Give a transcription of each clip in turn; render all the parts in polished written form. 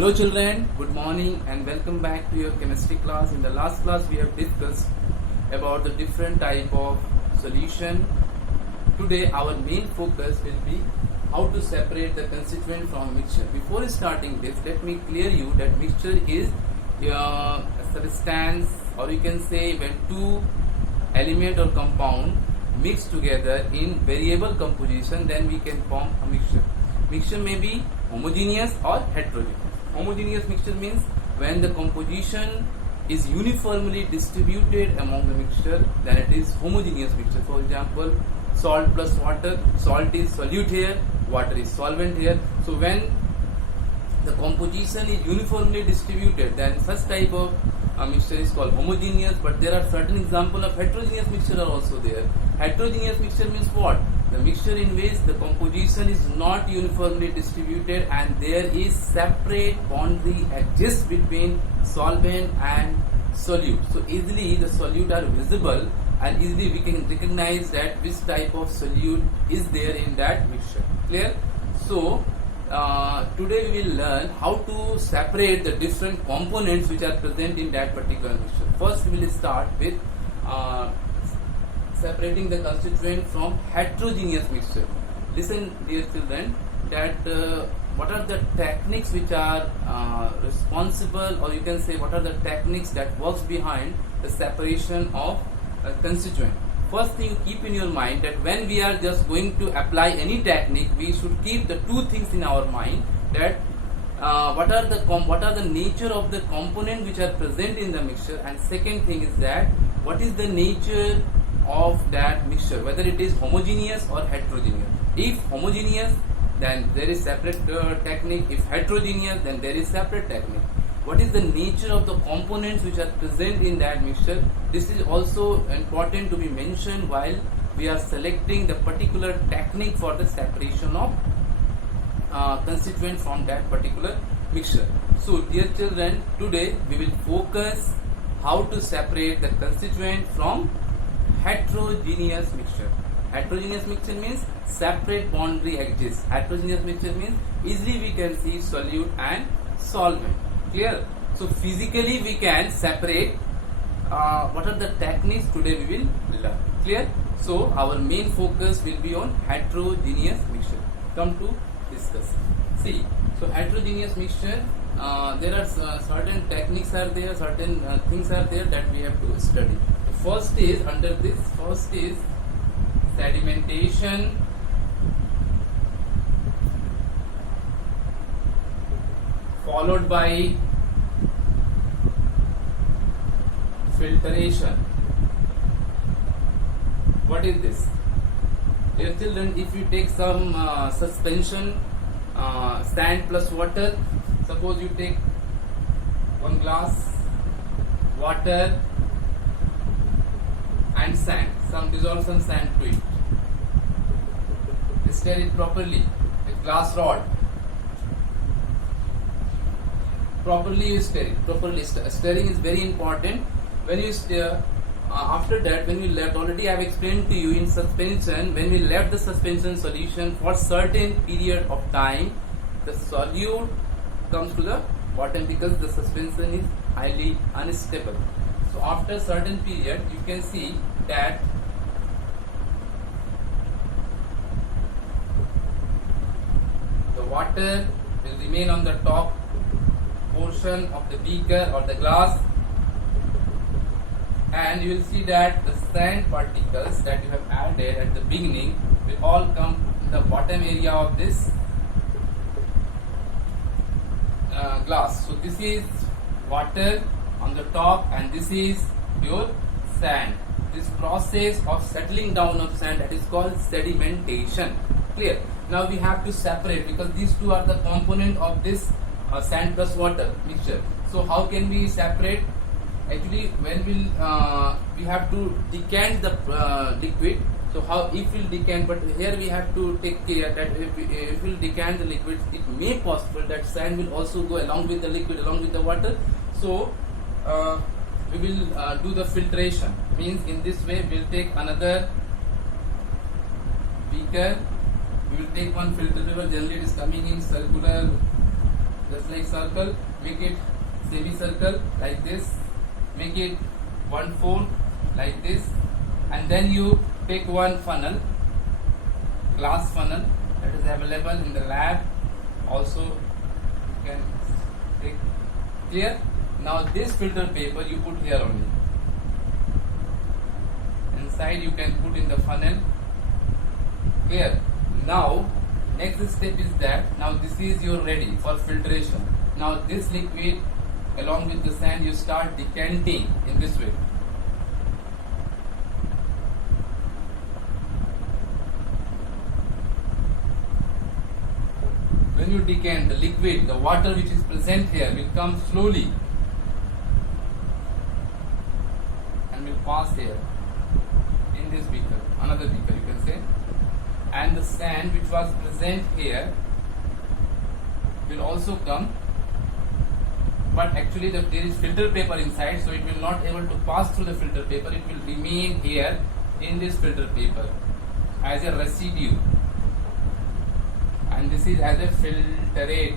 Hello children, good morning and welcome back to your chemistry class. In the last class we have discussed about the different type of solution. Today our main focus will be how to separate the constituent from mixture. Before starting this, let me clear you that mixture is a substance, or you can say when two element or compound mix together in variable composition, then we can form a mixture. Mixture may be homogeneous or heterogeneous. Homogeneous mixture means when the composition is uniformly distributed among the mixture, then it is homogeneous mixture. For example, salt plus water, salt is solute here, water is solvent here. So when the composition is uniformly distributed, then such type of mixture is called homogeneous. But there are certain examples of heterogeneous mixture are also there. Heterogeneous mixture means what? The mixture in which the composition is not uniformly distributed and there is separate boundary exists between solvent and solute. So easily the solute are visible and easily we can recognize that which type of solute is there in that mixture. Clear? So today we will learn how to separate the different components which are present in that particular mixture. First we will start with separating the constituent from heterogeneous mixture. Listen dear children, that what are the techniques which are responsible, or you can say what are the techniques that works behind the separation of constituent. First thing, keep in your mind that when we are just going to apply any technique, we should keep the two things in our mind, that what are the nature of the component which are present in the mixture, and second thing is that what is the nature of that mixture, whether it is homogeneous or heterogeneous. If homogeneous, then there is separate technique. If heterogeneous, then there is separate technique. What is the nature of the components which are present in that mixture? This is also important to be mentioned while we are selecting the particular technique for the separation of constituent from that particular mixture. So dear children, today we will focus how to separate the constituent from heterogeneous mixture. Heterogeneous mixture means separate boundary exists. Heterogeneous mixture means easily we can see solute and solvent. Clear? So physically we can separate. What are the techniques today we will learn? Clear? So our main focus will be on heterogeneous mixture. Come to discuss. See, so heterogeneous mixture, there are certain techniques are there, certain things are there that we have to study. First is sedimentation, followed by filtration. What is this? Dear children, if you take some suspension, sand plus water, suppose you take one glass water and sand, dissolve some sand to it. Stir it properly with glass rod. Properly you stir it. Properly stirring is very important. When you stir, after that, when we left, already I have explained to you in suspension, when we left the suspension solution for certain period of time, the solute comes to the bottom because the suspension is highly unstable. So after certain period, you can see that the water will remain on the top portion of the beaker or the glass, and you will see that the sand particles that you have added at the beginning will all come to the bottom area of this glass. So this is water on the top and this is your sand. This process of settling down of sand, that is called sedimentation. Clear? Now we have to separate, because these two are the component of this sand plus water mixture. So how can we separate? Actually, when we have to decant the liquid. So how if we'll decant, but here we have to take care that if we'll decant the liquid, it may possible that sand will also go along with the liquid, along with the water. So we will do the filtration. Means in this way we will take another beaker, we will take one filter paper. Generally it is coming in circular just like circle, make it semicircle like this, make it 1/4 like this, and then you take one funnel, glass funnel that is available in the lab. Also you can take. Clear? Now this filter paper you put here only. Inside you can put in the funnel. Clear? Now next step is that now this is your ready for filtration. Now this liquid along with the sand you start decanting in this way. When you decant the liquid, the water which is present here will come slowly and will pass here in this beaker, another beaker you can say, and the sand which was present here will also come, but actually there is filter paper inside, so it will not able to pass through the filter paper. It will remain here in this filter paper as a residue, and this is as a filtrate.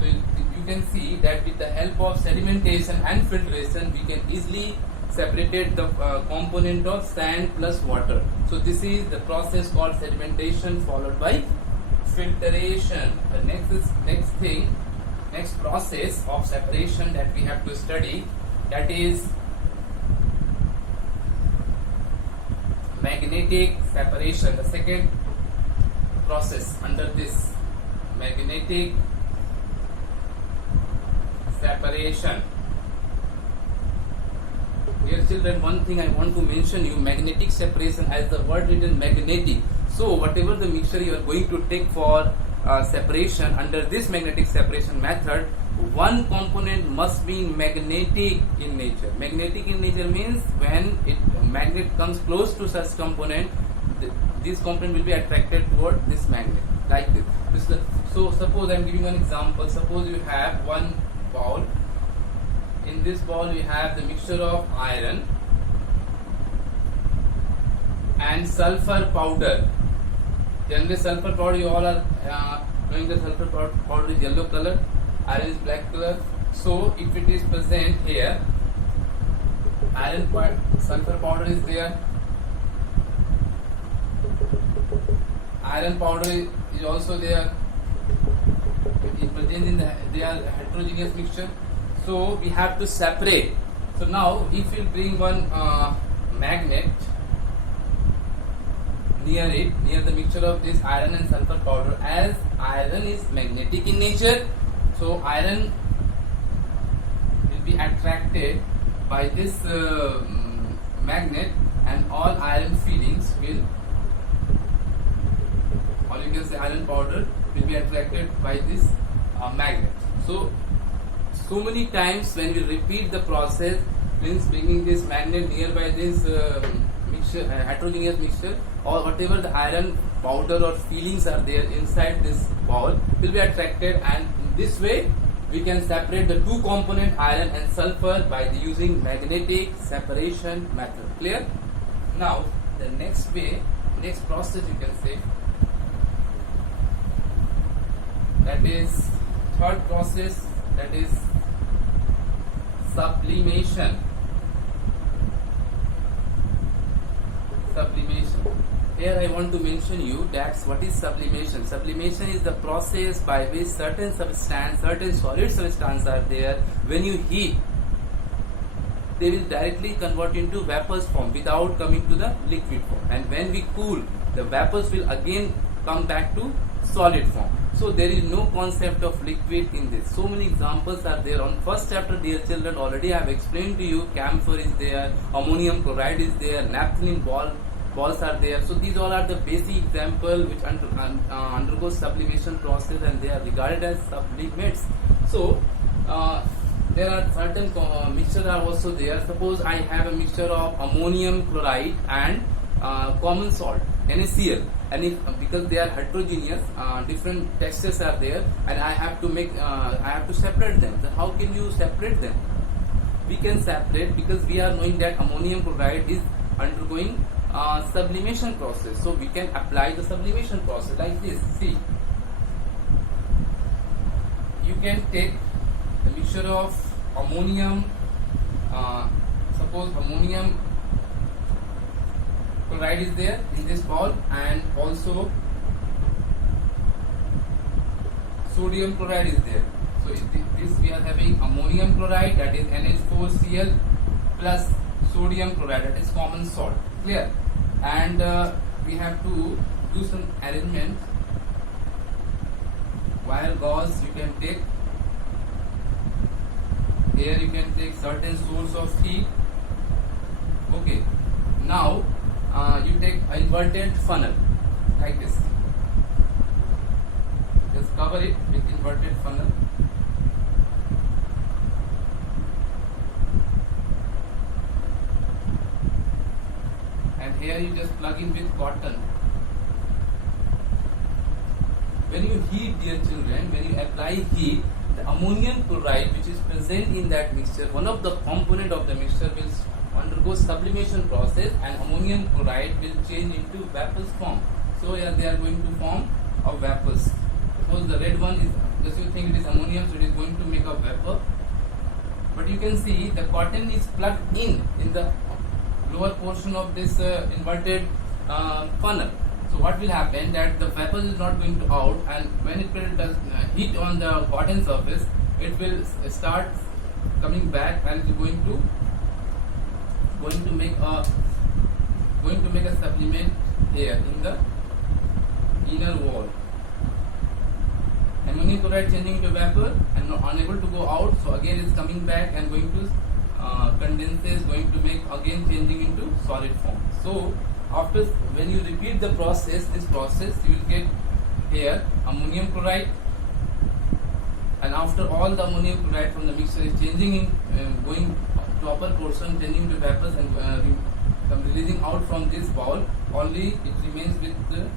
So you can see that with the help of sedimentation and filtration we can easily separate the component of sand plus water. So this is the process called sedimentation followed by filtration. The next process of separation that we have to study, that is magnetic separation. The second process under this magnetic separation. Dear children, one thing I want to mention you, magnetic separation, as the word written magnetic. So whatever the mixture you are going to take for separation under this magnetic separation method, one component must be magnetic in nature. Magnetic in nature means when magnet comes close to such component, this component will be attracted toward this magnet like this. So suppose I am giving an example. Suppose you have one bowl. In this bowl you have the mixture of iron and sulfur powder. Generally sulfur powder, you all are knowing the sulfur powder is yellow color, iron is black color. So if it is present here, sulfur powder is there, iron powder is also there, it is present in they are heterogeneous mixture. So we have to separate. So now if you bring one magnet near the mixture of this iron and sulfur powder, as iron is magnetic in nature, so iron will be attracted by this magnet, and all iron fillings will, or you can say iron powder will be attracted by this magnet. So many times when we repeat the process, means bringing this magnet nearby this mixture, heterogeneous mixture, or whatever the iron powder or fillings are there inside this ball will be attracted, and in this way we can separate the two component iron and sulfur by using magnetic separation method. Clear? Now the next process you can say, that is third process, that is sublimation. Here I want to mention you that what is sublimation. Sublimation is the process by which certain solid substance are there. When you heat, they will directly convert into vapors form without coming to the liquid form, and when we cool, the vapors will again come back to solid form. So there is no concept of liquid in this. So many examples are there. On first chapter, dear children, already I have explained to you, camphor is there, ammonium chloride is there, naphthalene balls are there. So these all are the basic example which undergo sublimation process, and they are regarded as sublimates. So there are certain mixtures are also there. Suppose I have a mixture of ammonium chloride and common salt, NaCl, and if because they are heterogeneous, different textures are there, and I have to separate them. So how can you separate them? We can separate because we are knowing that ammonium chloride is undergoing sublimation process. So we can apply the sublimation process like this. See, you can take the mixture of ammonium, suppose ammonium chloride is there in this bowl, and also sodium chloride is there. So this we are having ammonium chloride, that is NH4Cl, plus sodium chloride, that is common salt. Clear? And we have to do some arrangement. Wire gauze you can take. Here you can take certain source of heat. Okay. Now you take an inverted funnel like this. Just cover it with inverted funnel. And here you just plug in with cotton. When you heat, dear children, when you apply heat, the ammonium chloride which is present in that mixture, one of the component of the mixture will undergo sublimation process, and ammonium chloride will change into vapors form. So here they are going to form a vapors. Suppose the red one is, just you think it is ammonium, so it is going to make a vapor. But you can see the cotton is plugged in the lower portion of this inverted funnel. So what will happen, that the vapor is not going to out, and when it will does heat on the cotton surface, it will start coming back and it is going to make a supplement here in the inner wall. Ammonium chloride changing to vapor and unable to go out, so again it's coming back and going to condenses, going to make again changing into solid form. So after, when you repeat this process you will get here ammonium chloride, and after all the ammonium chloride from the mixture is changing in going to upper portion, changing to vapors and releasing out from this bowl, only it remains with the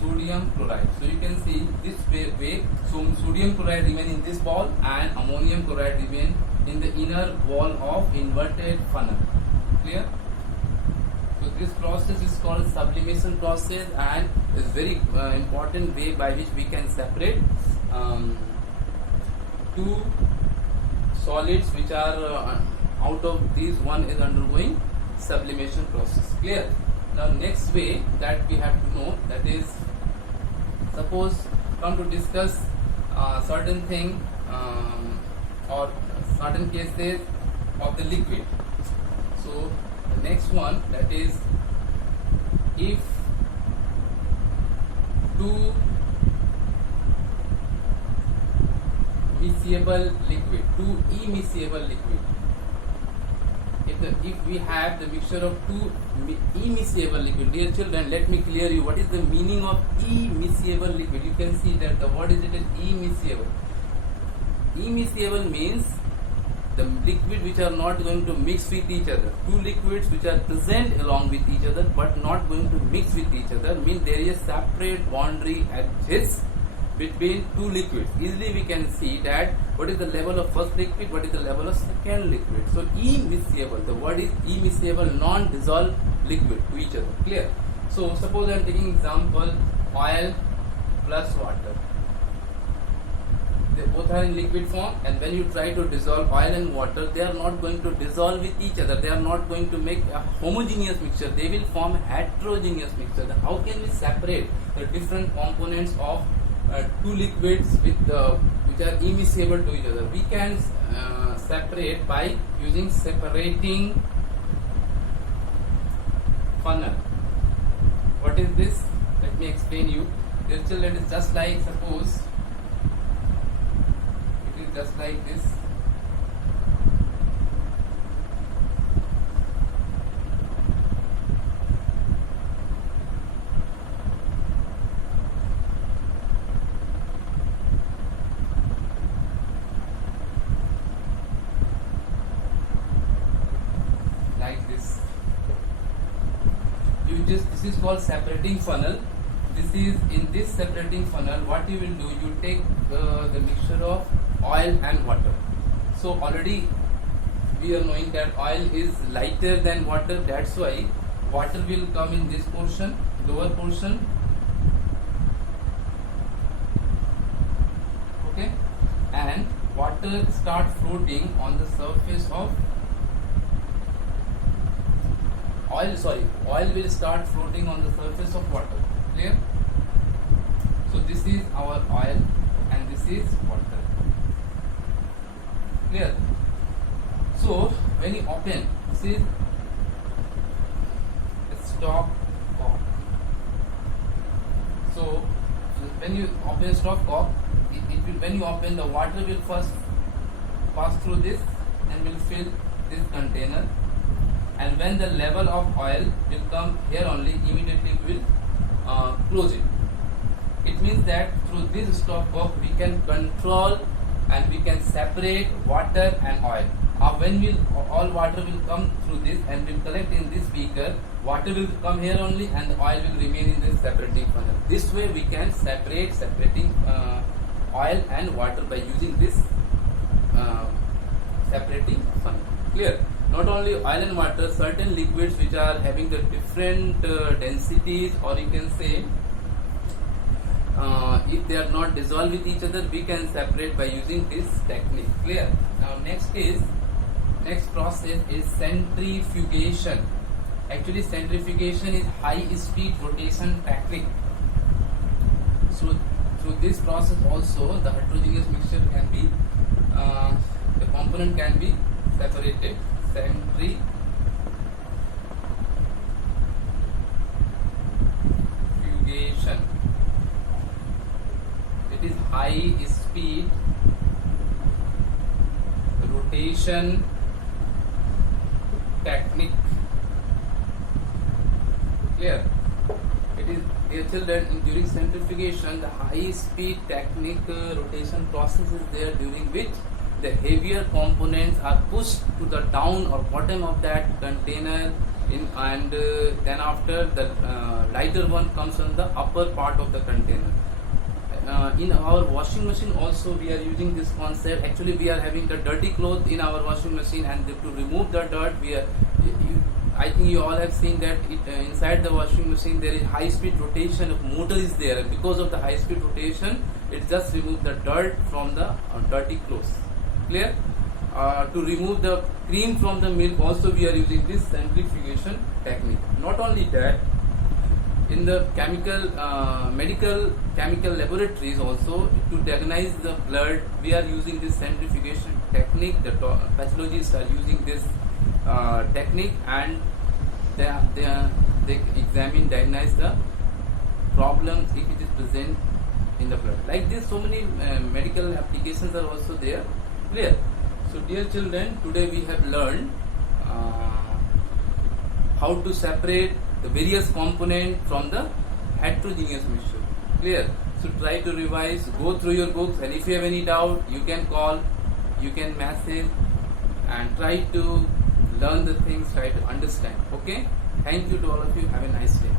sodium chloride. So you can see this way, so sodium chloride remain in this bowl and ammonium chloride remain in the inner wall of inverted funnel. Clear? So this process is called sublimation process, and is very important way by which we can separate two solids which are out of these, one is undergoing sublimation process. Clear? Now next way that we have to know, that is, suppose come to discuss certain thing or certain cases of the liquid. So the next one, that is, if two miscible liquid, two immiscible liquid, if we have the mixture of two immiscible liquid, dear children, let me clear you what is the meaning of immiscible liquid. You can see that the word is immiscible. Immiscible means the liquid which are not going to mix with each other. Two liquids which are present along with each other but not going to mix with each other, means there is a separate boundary exists between two liquids. Easily we can see that what is the level of first liquid, what is the level of second liquid. So immiscible, the word is immiscible, non-dissolved liquid to each other. Clear? So suppose I am taking example, oil plus water. They both are in liquid form, and when you try to dissolve oil and water, they are not going to dissolve with each other. They are not going to make a homogeneous mixture. They will form heterogeneous mixture. Then how can we separate the different components of two liquids with which are immiscible to each other? We can separate by using separating funnel. What is this? Let me explain you. Dear children, it is just like, suppose it is just like this. This is called separating funnel. This is, in this separating funnel, what you will do, you take the mixture of oil and water. So already we are knowing that oil is lighter than water, that's why water will come in this portion, lower portion, okay, water start floating on the surface of oil will start floating on the surface of water. Clear? So this is our oil and this is water. Clear? So when you open, this is a stop cock. So when you open stopcock, it will, when you open, the water will first pass through this and will fill this container, and when the level of oil will come here only, immediately it will close it. It means that through this stopcock we can control and we can separate water and oil. When all water will come through this and will collect in this beaker, water will come here only and the oil will remain in this separating funnel. This way we can separating oil and water by using this separating funnel. Clear? Not only oil and water, certain liquids which are having the different densities, or you can say if they are not dissolved with each other, we can separate by using this technique. Clear? Now next process is centrifugation. Actually centrifugation is high speed rotation technique. So through this process also the heterogeneous mixture can be the component can be separated. Centrifugation. It is high speed rotation technique. Clear? It is, dear children, during centrifugation the high speed technique rotation process is there, during which the heavier components are pushed to the down or bottom of that container and then after the lighter one comes on the upper part of the container. In our washing machine also we are using this concept. Actually we are having the dirty cloth in our washing machine, and to remove the dirt I think you all have seen that inside the washing machine there is high speed rotation of motor is there. Because of the high speed rotation, it just remove the dirt from the dirty clothes. Clear? To remove the cream from the milk also we are using this centrifugation technique. Not only that, in the medical chemical laboratories also, to diagnose the blood we are using this centrifugation technique. The pathologists are using this technique, and they examine, diagnose the problems if it is present in the blood. Like this, so many medical applications are also there. Clear? So dear children, today we have learned how to separate the various components from the heterogeneous mixture. Clear? So try to revise, go through your books, and if you have any doubt, you can call, you can message, and try to learn the things, try to understand. Okay? Thank you to all of you. Have a nice day.